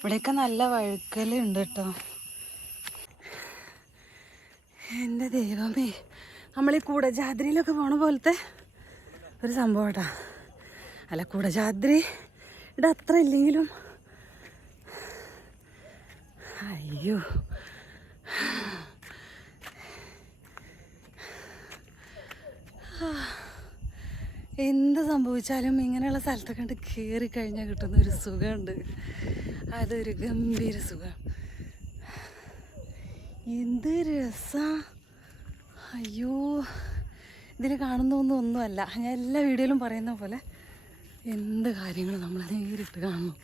ഇവിടെയൊക്കെ നല്ല വഴുക്കലുണ്ട് കേട്ടോ എന്റെ ദൈവമേ നമ്മൾ ഈ കൂടജാദ്രിയിലൊക്കെ പോണ പോലത്തെ ഒരു സംഭവം കേട്ടോ അല്ല കൂടജാദ്രി ഇവിടെ അത്ര ഇല്ലെങ്കിലും. അയ്യോ. എന്ത് സംഭവിച്ചാലും ഇങ്ങനെയുള്ള സ്ഥലത്തൊക്കെ കണ്ട് കയറി കഴിഞ്ഞാൽ കിട്ടുന്ന ഒരു സുഖമുണ്ട്. അതൊരു ഗംഭീര സുഖം. എന്ത് രസം. അയ്യോ ഇതിൽ കാണുന്നൊന്നും ഒന്നുമല്ല. ഞാൻ എല്ലാ വീഡിയോയിലും പറയുന്ന പോലെ എന്ത് കാര്യങ്ങളും നമ്മൾ നേരിട്ട് കാണുന്നു.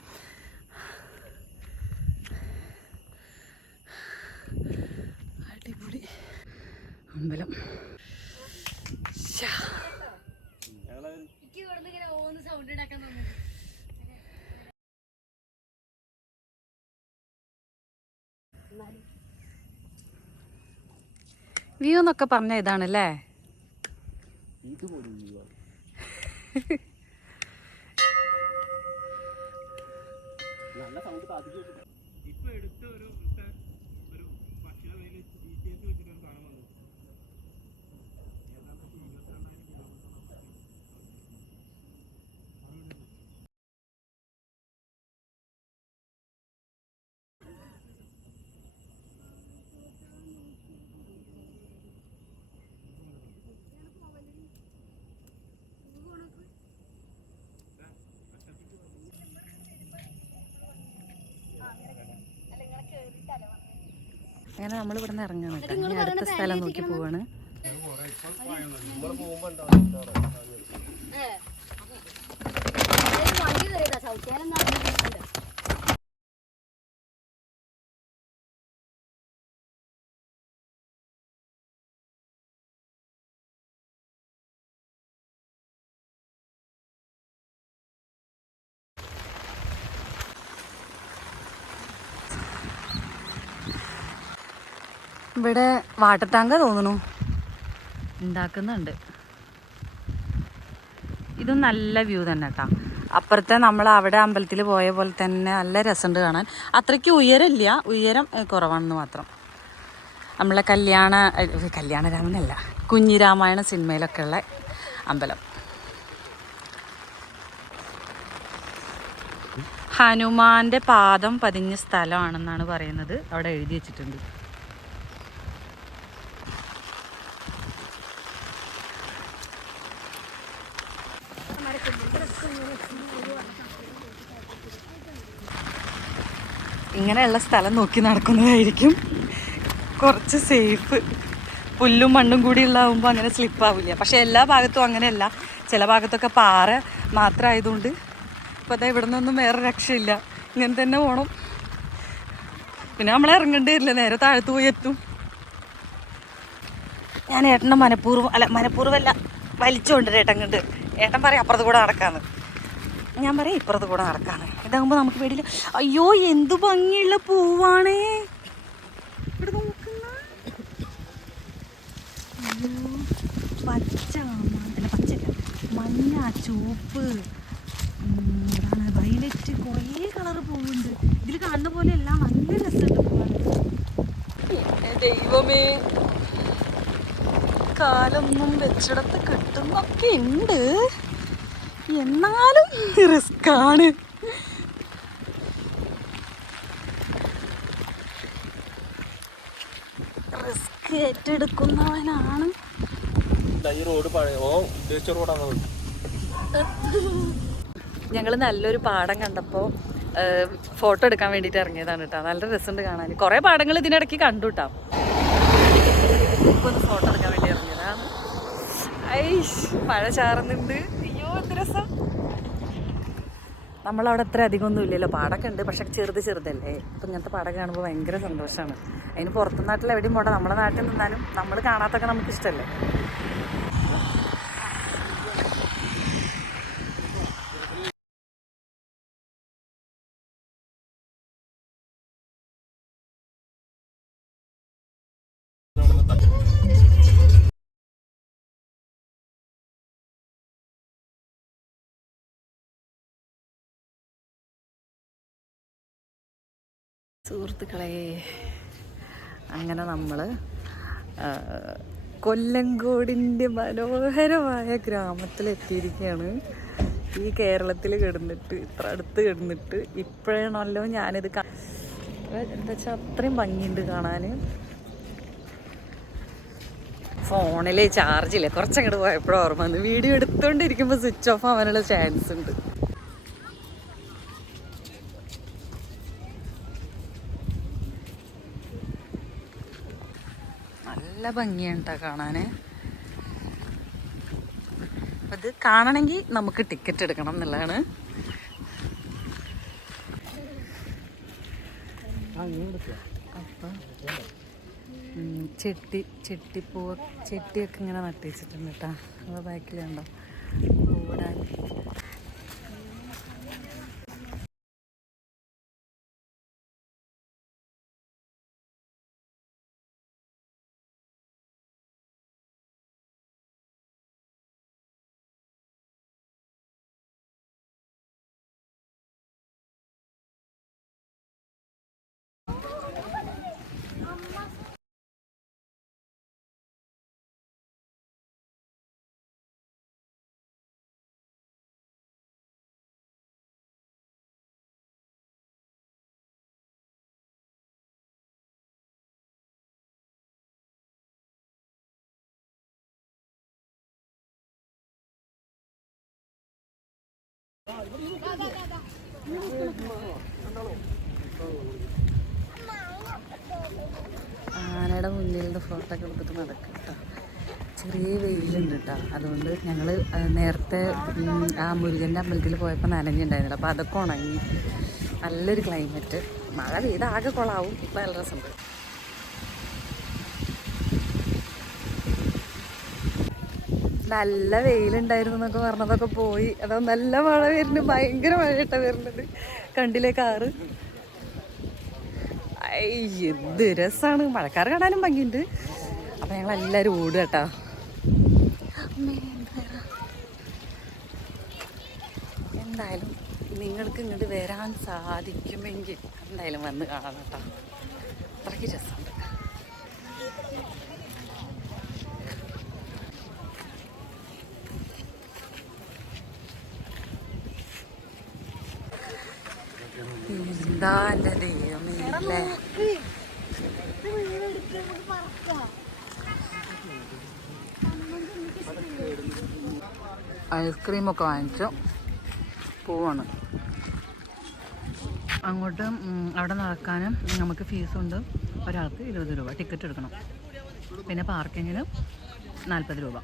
അടിപൊളി. അമ്പലം. വ്യൂ എന്നൊക്കെ പറഞ്ഞ ഇതാണല്ലേ? ഇപ്പൊ അങ്ങനെ നമ്മൾ ഇവിടെ നിന്ന് ഇറങ്ങാണ് കേട്ടോ. അടുത്ത സ്ഥലം നോക്കി പോവാണ്. വണ്ടി ഇവിടെ വാട്ടർ ടാങ്ക തോന്നുന്നു. ഉണ്ടാക്കുന്നുണ്ട്. ഇതും നല്ല വ്യൂ തന്നെ കേട്ടോ അപ്പുറത്തെ നമ്മൾ അവിടെ അമ്പലത്തിൽ പോയ പോലെ തന്നെ നല്ല രസമുണ്ട് കാണാൻ. അത്രയ്ക്ക് ഉയരമില്ല. ഉയരം കുറവാണെന്ന് മാത്രം. നമ്മളെ കല്യാണ കല്യാണ കല്യാണരാമനല്ല കുഞ്ഞിരാമായണ സിനിമയിലൊക്കെ ഉള്ള അമ്പലം. ഹനുമാന്റെ പാദം പതിഞ്ഞ സ്ഥലമാണെന്നാണ് പറയുന്നത്. അവിടെ എഴുതി വെച്ചിട്ടുണ്ട്. ഇങ്ങനെയുള്ള സ്ഥലം നോക്കി നടക്കുന്നതായിരിക്കും. കുറച്ച് സേഫ് പുല്ലും മണ്ണും കൂടി ഉള്ളതാകുമ്പോൾ അങ്ങനെ സ്ലിപ്പാവില്ല പക്ഷേ എല്ലാ ഭാഗത്തും അങ്ങനെയല്ല. ചില ഭാഗത്തൊക്കെ പാറ മാത്രമായതുകൊണ്ട് ഇപ്പോൾ അതാ ഇവിടെ നിന്നൊന്നും വേറെ രക്ഷയില്ല. ഇങ്ങനെ തന്നെ പോകണം പിന്നെ നമ്മൾ ഇറങ്ങേണ്ടി വരില്ല. നേരെ താഴത്ത് പോയി എത്തും. ഞാൻ ഏട്ടനെ മനഃപൂർവം അല്ല മനഃപൂർവം വലിച്ചുകൊണ്ട് ഏട്ടൻ കണ്ട് ഏട്ടൻ പറയും അപ്പുറത്ത് കൂടെ നടക്കാന്ന്. ഞാൻ പറയാം ഇപ്പുറത്ത് കൂടെ നടക്കാന്ന്. ഇതാകുമ്പോൾ നമുക്ക് പേടിയില്ല. അയ്യോ എന്തു ഭംഗിയുള്ള പൂവാണേ. ഇവിടെ നോക്കുന്ന. അയ്യോ പച്ച അല്ല പച്ചല്ല മഞ്ഞ ചുവപ്പ്. Violet violet. കുറേ കളർ പൂവുണ്ട്. ഇതിൽ കാണുന്ന പോലെ എല്ലാം നല്ല രസമുണ്ട് ദൈവമേ. കാലൊന്നും വെച്ചിടത്ത് കിട്ടുന്നൊക്കെ ഉണ്ട്. എന്നാലും റിസ്ക് ഏറ്റെടുക്കുന്നവനാണ്. ഈ റോഡ് ഓ ഉദ്ദേശിച്ച റോഡാണ് ഞങ്ങൾ നല്ലൊരു പാടം കണ്ടപ്പോൾ ഫോട്ടോ എടുക്കാൻ വേണ്ടിയിട്ട് ഇറങ്ങിയതാണ് കേട്ടോ. നല്ല രസമുണ്ട് കാണാൻ. കുറേ പാടങ്ങൾ ഇതിനിടയ്ക്ക് കണ്ടു കേട്ടോ. ഒന്ന് ഫോട്ടോ എടുക്കാൻ വേണ്ടി ഇറങ്ങിയതാണ്. ഐഷ് മഴ ചാറുന്നുണ്ട്. അയ്യോ എന്ത് രസം. നമ്മളവിടെ അത്ര അധികമൊന്നും ഇല്ലല്ലോ പാടൊക്കെ ഉണ്ട് പക്ഷെ ചെറുത് ചെറുതല്ലേ. അപ്പം ഇങ്ങനത്തെ പാടൊക്കെ കാണുമ്പോൾ ഭയങ്കര സന്തോഷമാണ് അതിന് പുറത്തു നാട്ടിൽ എവിടെയും പോകണ്ട നമ്മുടെ നാട്ടിൽ നിന്നാലും നമ്മൾ കാണാത്തൊക്കെ നമുക്കിഷ്ടമല്ലേ സുഹൃത്തുക്കളെ അങ്ങനെ നമ്മൾ കൊല്ലങ്കോടിന്റെ മനോഹരമായ ഗ്രാമത്തിലെത്തിയിരിക്കുകയാണ് ഈ കേരളത്തിൽ കിടന്നിട്ട് ഇത്ര അടുത്ത് കിടന്നിട്ട് ഇപ്പോഴാണല്ലോ ഞാനിത് എന്താ വെച്ചാൽ അത്രയും ഭംഗിയുണ്ട് കാണാൻ ഫോണിൽ ചാർജില്ല കുറച്ചങ്ങോട്ട് പോയപ്പോഴും ഓർമ്മ വന്നു വീഡിയോ എടുത്തുകൊണ്ടിരിക്കുമ്പോൾ സ്വിച്ച് ഓഫ് ആവാനുള്ള ചാൻസ് ഉണ്ട് നല്ല ഭംഗിയാണ് കേട്ടോ കാണാൻ അപ്പം കാണണമെങ്കിൽ നമുക്ക് ടിക്കറ്റ് എടുക്കണം എന്നുള്ളതാണ്. ചെട്ടി ചെട്ടിപ്പൂവ് ചെട്ടിയൊക്കെ ഇങ്ങനെ നട്ടുവെച്ചിട്ടുണ്ട് കേട്ടോ അപ്പോൾ ബാക്കിലുണ്ടോ? ഓടാൻ. ആനയുടെ മുന്നിലുള്ള ഫോട്ടോ ഒക്കെ എടുത്തിട്ട് നടക്കുക കേട്ടോ ചെറിയ വെയിലുണ്ട് കേട്ടോ അതുകൊണ്ട് ഞങ്ങൾ നേരത്തെ ആ മുരുകന്റെ അമ്പലത്തിൽ പോയപ്പോൾ നനഞ്ഞിട്ടുണ്ടായിരുന്നില്ല അപ്പോൾ അതൊക്കെ ഉണങ്ങി. നല്ലൊരു ക്ലൈമറ്റ് മഴ പെയ്ത് ആകെ കൊളാവും. ഇപ്പം നല്ല രസമുണ്ട്. നല്ല വെയിലുണ്ടായിരുന്നു എന്നൊക്കെ പറഞ്ഞതൊക്കെ പോയി. അതോ നല്ല മഴ വരുന്നു ഭയങ്കര മഴ കേട്ടോ വരുന്നത്. കണ്ടില്ലേ കാറ്? എന്ത് രസമാണ് മഴക്കാർ കാണാനും ഭംഗിയുണ്ട്. അപ്പൊ ഞങ്ങൾ എല്ലാവരും ഓടുക കേട്ടോ. എന്തായാലും നിങ്ങൾക്ക് ഇങ്ങോട്ട് വരാൻ സാധിക്കുമെങ്കിൽ എന്തായാലും വന്ന് കാണാം കേട്ടോ. അത്രയ്ക്ക് രസമുണ്ട് എന്താ എന്റെ ദൈവമേ ഐസ്ക്രീം ഐസ്ക്രീമൊക്കെ വാങ്ങിച്ചു. പോവാണ്. അങ്ങോട്ട് അവിടെ നടക്കാനും നമുക്ക് ഫീസുണ്ട്. ഒരാൾക്ക് ഇരുപത് രൂപ. ടിക്കറ്റ് എടുക്കണം. പിന്നെ പാർക്കിങ്ങിന് നാൽപ്പത് രൂപ.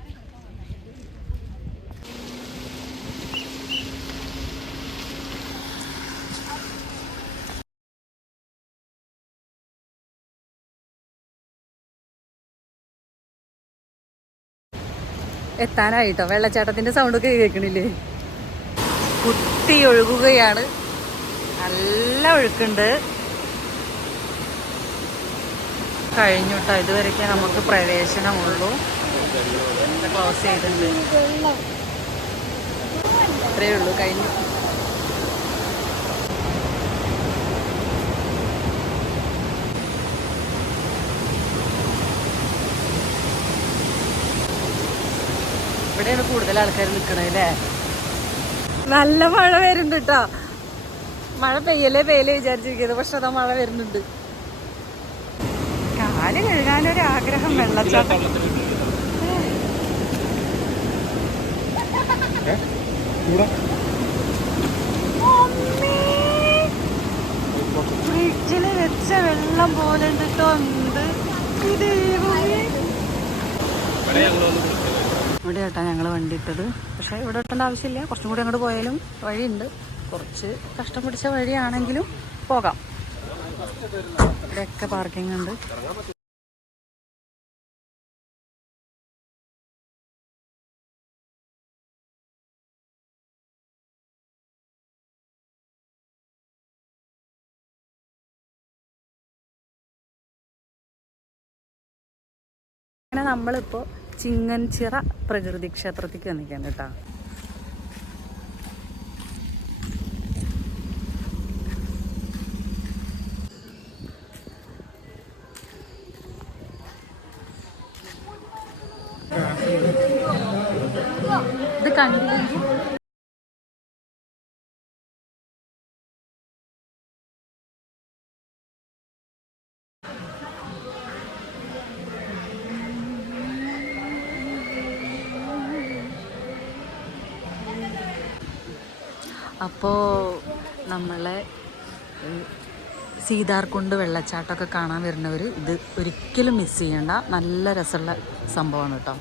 എത്താനായിട്ടോ? വെള്ളച്ചാട്ടത്തിന്റെ സൗണ്ട് ഒക്കെ കേൾക്കണില്ലേ? കുത്തി ഒഴുകുകയാണ്. നല്ല ഒഴുക്കുണ്ട്. കഴിഞ്ഞു കേട്ടോ ഇതുവരെയൊക്കെ നമുക്ക് പ്രവേശനമുള്ളൂ. ക്ലോസ് ചെയ്തിട്ടുണ്ട്. അത്രേ ഉള്ളൂ കഴിഞ്ഞു. ഇവിടെയാണ് കൂടുതൽ ആൾക്കാർ നിൽക്കണത് അല്ലേ? നല്ല മഴ വരുന്നുണ്ട് കേട്ടോ മഴ പെയ്യലേ പെയ്യലേ വിചാരിച്ചിരിക്കുന്നത് പക്ഷെ അതാ മഴ വരുന്നുണ്ട്. കാൽ കഴുകാനൊരു ആഗ്രഹം വെള്ളച്ചാട്ടം അമ്മേ. ഫ്രിഡ്ജിൽ വെച്ച വെള്ളം പോലെ ഉണ്ട് കേട്ടോ എന്ത്? ഇത്. ഇവിടെ ഏട്ടാ ഞങ്ങൾ വണ്ടി ഇട്ടത്. പക്ഷേ ഇവിടെ ഇട്ടേണ്ട ആവശ്യമില്ല. കുറച്ചും കൂടി അങ്ങോട്ട് പോയാലും വഴിയുണ്ട്. കുറച്ച് കഷ്ടം പിടിച്ച വഴിയാണെങ്കിലും പോകാം. ഇവിടെയൊക്കെ പാർക്കിംഗ് ഉണ്ട്. അങ്ങനെ നമ്മളിപ്പോൾ ചിങ്ങൻചിറ പ്രകൃതി ക്ഷേത്രത്തിലേക്ക് വന്നിരിക്കുകയാണ് കേട്ടോ. ഇത് കണ്ടില്ലെങ്കിൽ അപ്പോൾ നമ്മളെ സീതാർകുണ്ട് വെള്ളച്ചാട്ടമൊക്കെ കാണാൻ വരുന്നവർ ഇത് ഒരിക്കലും മിസ് ചെയ്യേണ്ട നല്ല രസമുള്ള സംഭവമാണ് കേട്ടോ.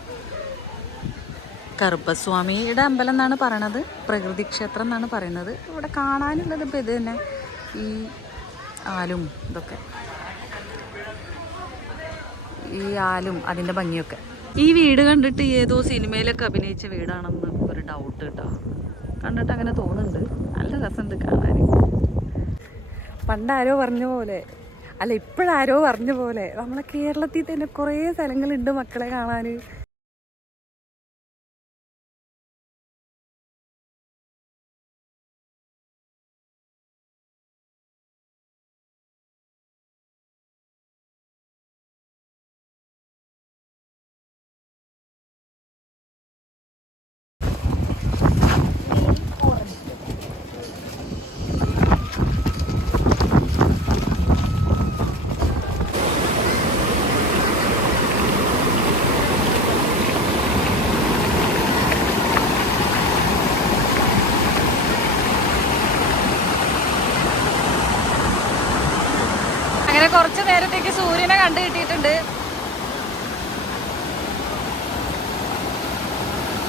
കറുപ്പസ്വാമിയുടെ അമ്പലം എന്നാണ് പറയണത് പ്രകൃതി ക്ഷേത്രം എന്നാണ് പറയുന്നത്. ഇവിടെ കാണാനുള്ളത് ഇപ്പോൾ ഇത് തന്നെ ഈ ആലും ഇതൊക്കെ. ഈ ആലും അതിന്റെ ഭംഗിയൊക്കെ. ഈ വീട് കണ്ടിട്ട് ഏതോ സിനിമയിലൊക്കെ അഭിനയിച്ച വീടാണെന്ന് ഒരു ഡൗട്ട് കേട്ടോ. കണ്ടിട്ട് അങ്ങനെ തോന്നുന്നുണ്ട്. നല്ല രസമുണ്ട് കാണാൻ. പണ്ടാരോ പറഞ്ഞ പോലെ അല്ല ഇപ്പോഴാരോ പറഞ്ഞ പോലെ നമ്മളെ കേരളത്തിൽ തന്നെ കുറേ സ്ഥലങ്ങളുണ്ട് മക്കളെ കാണാൻ അങ്ങനെ കുറച്ച് നേരത്തേക്ക് കണ്ടു കിട്ടിയിട്ടുണ്ട്.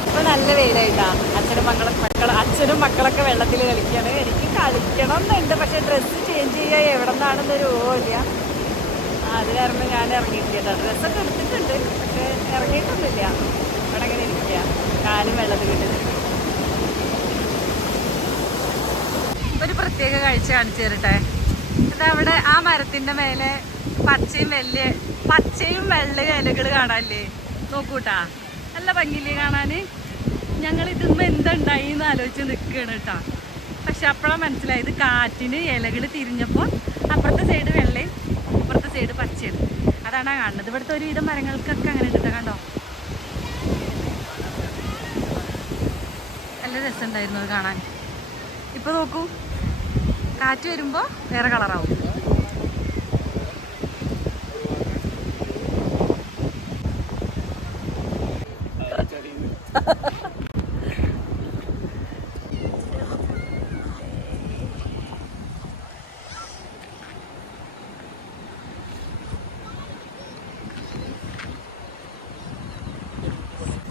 ഇപ്പൊ നല്ല വെയിലായിട്ടാ. അച്ഛനും മക്കളും മക്കൾ അച്ഛനും മക്കളൊക്കെ വെള്ളത്തിൽ കളിക്കാണ്. എനിക്ക് കളിക്കണം എന്നുണ്ട് പക്ഷെ ഡ്രസ്സ് ചേഞ്ച് ചെയ്യാൻ എവിടെ നിന്നാണെന്നൊരു ഓല്ല അത് കാരണം ഞാൻ ഇറങ്ങിയിട്ടില്ല. ഡ്രസ്സൊക്കെ എടുത്തിട്ടുണ്ട് പക്ഷെ ഇറങ്ങിയിട്ടൊന്നുമില്ല. ഇവിടെ അങ്ങനെ ഇരിക്കുക. കാലും വെള്ളത്തിൽ കിട്ടുന്നുണ്ട് ഒരു പ്രത്യേക കാഴ്ച കാണിച്ചു തരട്ടെ? അതവിടെ ആ മരത്തിന്റെ മേലെ പച്ചയും വലിയ പച്ചയും വെള്ള ഇലകൾ കാണാല്ലേ നോക്കൂട്ടാ. നല്ല ഭംഗിയില്ലേ കാണാൻ ഞങ്ങൾ ഇതിന്ന് എന്തുണ്ടായി എന്ന് ആലോചിച്ച് നിൽക്കുകയാണ് കേട്ടോ. പക്ഷെ അപ്പോഴാണ് മനസ്സിലായത് കാറ്റിന് ഇലകൾ തിരിഞ്ഞപ്പോൾ അപ്പുറത്തെ സൈഡ് വെള്ളയും അപ്പുറത്തെ സൈഡ് പച്ചയാണ് അതാണ് കാണുന്നത്. ഇവിടുത്തെ ഒരുവിധം മരങ്ങൾക്കൊക്കെ അങ്ങനെ ഉണ്ട് കണ്ടോ? നല്ല രസമുണ്ടായിരുന്നു അത് കാണാൻ. ഇപ്പൊ നോക്കൂ. കാറ്റ് വരുമ്പോൾ വേറെ കളറാവും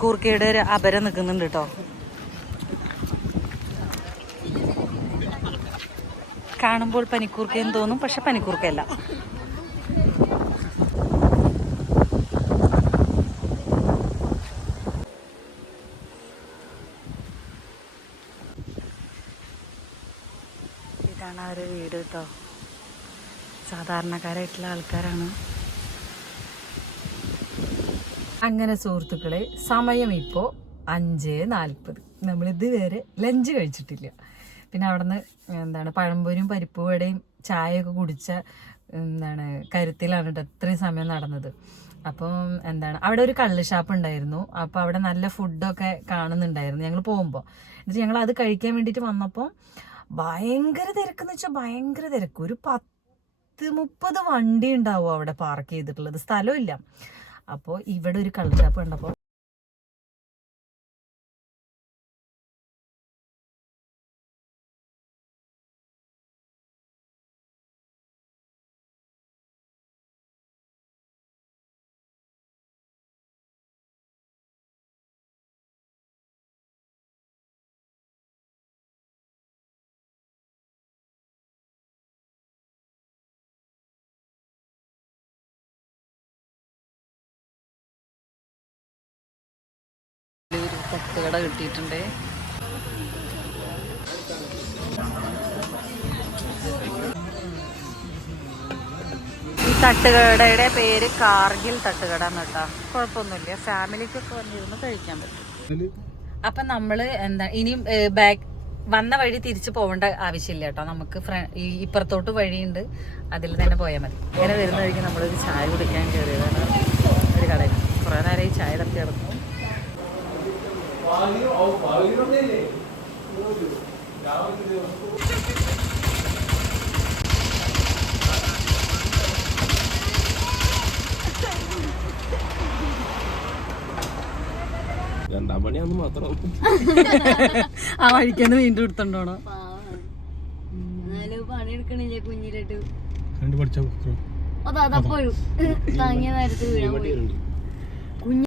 കൂർക്കയുടെ ഒരു അപരം നിൽക്കുന്നുണ്ട് കേട്ടോ. കാണുമ്പോൾ പനിക്കൂർക്കയെന്ന് തോന്നും പക്ഷെ പനിക്കൂർക്കയല്ല ഇതാണ് ആ ഒരു വീട് കേട്ടോ. സാധാരണക്കാരായിട്ടുള്ള ആൾക്കാരാണ്. അങ്ങനെ സുഹൃത്തുക്കളെ സമയം ഇപ്പോൾ അഞ്ച് നാൽപ്പത്. നമ്മൾ ഇതുവരെ ലഞ്ച് കഴിച്ചിട്ടില്ല. പിന്നെ അവിടുന്ന് എന്താണ് പഴംപൊരിയും പരിപ്പ് വടയും ചായയൊക്കെ കുടിച്ച എന്താണ് കരുത്തിലാണ് കേട്ടോ ഇത്രയും സമയം നടന്നത്. അപ്പം എന്താണ് അവിടെ ഒരു കള്ള് ഷാപ്പ് ഉണ്ടായിരുന്നു. അപ്പോൾ അവിടെ നല്ല ഫുഡൊക്കെ കാണുന്നുണ്ടായിരുന്നു ഞങ്ങൾ പോകുമ്പോൾ എന്നിട്ട് ഞങ്ങൾ അത് കഴിക്കാൻ വേണ്ടിയിട്ട് വന്നപ്പോൾ ഭയങ്കര തിരക്ക് എന്ന് വെച്ചാൽ ഭയങ്കര തിരക്ക്. ഒരു പത്ത് മുപ്പത് വണ്ടി ഉണ്ടാവും അവിടെ പാർക്ക് ചെയ്തിട്ടുള്ളത്. സ്ഥലമില്ല അപ്പോൾ ഇവിടെ ഒരു കള്ള് ഷാപ്പ് കണ്ടപ്പോൾ തട്ടുകട കിട്ടിയിട്ടുണ്ട്. ഈ തട്ടുകടയുടെ പേര് കാർഗിൽ തട്ടുകട എന്ന് കേട്ടോ. കുഴപ്പമൊന്നുമില്ല. ഫാമിലിക്കൊക്കെ വന്നിരുന്ന് കഴിക്കാൻ പറ്റും. അപ്പൊ നമ്മൾ എന്താ ഇനിയും ബാക്ക് വന്ന വഴി തിരിച്ചു പോകേണ്ട ആവശ്യമില്ല കേട്ടോ. നമുക്ക് ഈ ഇപ്പുറത്തോട്ട് വഴിയുണ്ട്. അതിൽ തന്നെ പോയാൽ മതി. ഇങ്ങനെ വരുന്ന വഴിക്ക് നമ്മളൊരു ചായ കുടിക്കാൻ കയറിയതാണ്. ഒരു കടയിൽ. കുറേ നേരം ഈ ചായ തട്ടി കിടന്നു രണ്ടാം പണിയാന്ന് മാത്രം. ആ വഴിക്കന്ന് വീണ്ടും എടുത്തോണ്ടോണോ പണിയെടുക്കണില്ലേ കുഞ്ഞിലിട്ട് കണ്ടു പഠിച്ചോ അതാ അതപ്പോഴും താങ്ങിയ നേരത്ത് വീഴാൻ പോയി.